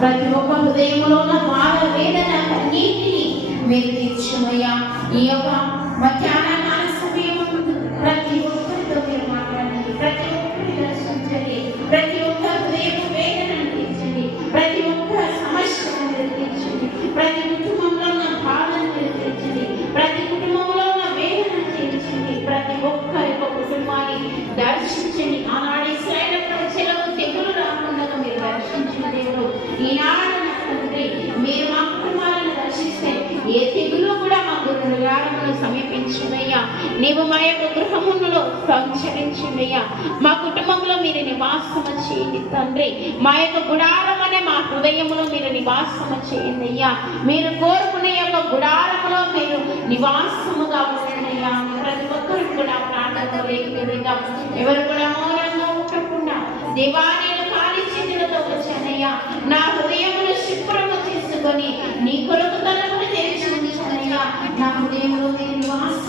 ప్రతి ఒక్క హృదయంలో ఉన్న బాధ వేదన అన్నిటినీ మీరు తీర్చమయ్యా. ఈ యొక్క మధ్యాహ్న కాల సమయం ప్రతి ఒక్కరితో మీరు మాట్లాడండి, ప్రతి ఒక్కరిని దర్శించండి, ప్రతి ఒక్క హృదయ వేదనను తీర్చండి, ప్రతి ఒక్క సమస్యను మీరు తీర్చండి, ప్రతి కుటుంబంలో ఉన్న బాధను మీరు తీర్చండి, ప్రతి కుటుంబంలో ఉన్న వేదనను తీర్చండి, ప్రతి ఒక్క కుటుంబాన్ని దర్శించండి. ఆనాడు ఇశ్రాయేలు ప్రజలకు తెగులు రాకుండా మీరు దర్శించిన దేవుడు, ఈనాడు తండ్రి మీరు మా కుటుంబాలను దర్శిస్తే ఏ తెగులు కూడా మా గుడారమును సమీపించునయ్యా. నీవు మా యొక్క గృహములో సంచరించునయ్యా. మా కుటుంబంలో మీరు నివాసము చేయండి తండ్రి. మా యొక్క గుడారం అనే మా హృదయములో మీరు నివాసము చేయండి అయ్యా. మీరు కోరుకునే యొక్క గుడారములో మీరు నివాసముగా ఉండండి అయ్యా. ప్రతి ఒక్కరు కూడా ప్రార్థనలో లేకపోయిద్దాం. ఎవరు కూడా మౌనంగా ఉండకుండా దేవా నేను ఖాళీ చేతులతో వచ్చానయ్యా, నా హృదయమును శుభ్రము చేసుకొని నీ కొరకు తలమును తెరిచి ఉంచానయ్యా. నా హృదయంలో మీరు నివాస